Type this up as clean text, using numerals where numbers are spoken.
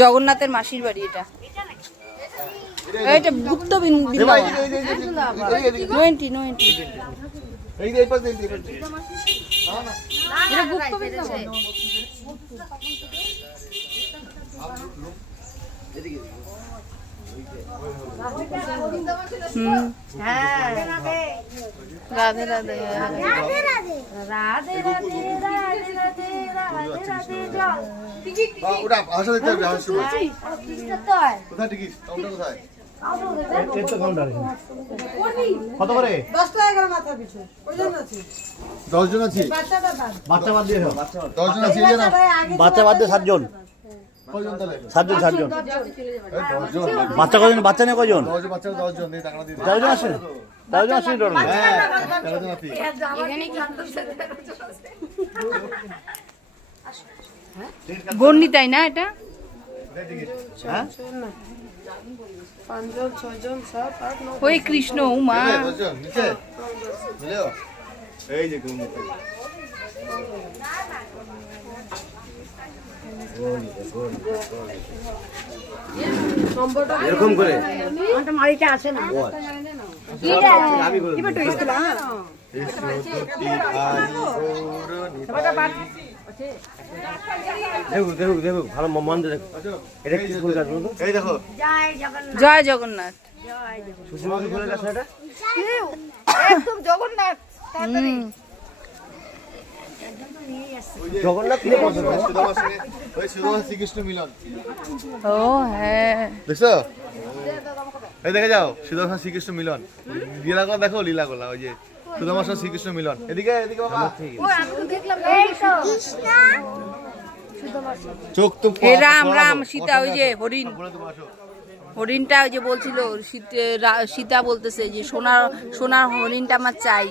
জগন্নাথের মাসির বাড়ি এটা। এটা গুপ্ত বৃন্দাবন। রাধে রাধে কত করে? 10 টাকা মাথা পিছু। কয়জন আছে? 10 জন আছি। বাচ্চা বাদ দিয়ে 10 জন আছি। বাচ্চা বাদ দিয়ে 7 জন। কয়জন তাহলে? 7 জন 7 জন। বাচ্চা কয়জন? বাচ্চা নেই কয়জন? 10 জন বাচ্চা 10 জন এই টাকা দিয়ে। 10 জন আছে? 10 জন আছে টোটাল। হ্যাঁ 10 জন আছি। এখানে গন্ডি তাই না এটা? হ্যাঁ 5 জন 6 জন 7 8 9 ওই কৃষ্ণ উমা। 10 জন নিচে মিলেও এই যে গন্ডি। এরকম করে আমারটা মারিটা আছে না আমি করে কি বেটো ইসলা দেখো দেখো দেখো ভালো মন দিয়ে দেখো। এটা কি ফুল গাছ বলতো? এই দেখো জয় জগন্নাথ। সুষমাদি ফুলের গাছ এটা? একদম জগন্নাথ জগন্নাথ নিয়ে পছন্দ ওই সুধা শ্রীকৃষ্ণ মিলন। ও হ্যাঁ দেখছো? এই দেখে যাও সুদর্শন শ্রীকৃষ্ণ মিলন। লীলাগোলা দেখো লীলাগোলা ওই যে সুদর্শন শ্রীকৃষ্ণ মিলন। এদিকে এদিকে বাবা চোখ তো হে রাম রাম সীতা ওই যে হরিণ হরিণটা ওই যে বলছিল সীতা বলতেছে যে সোনার সোনার হরিণটা আমার চাই।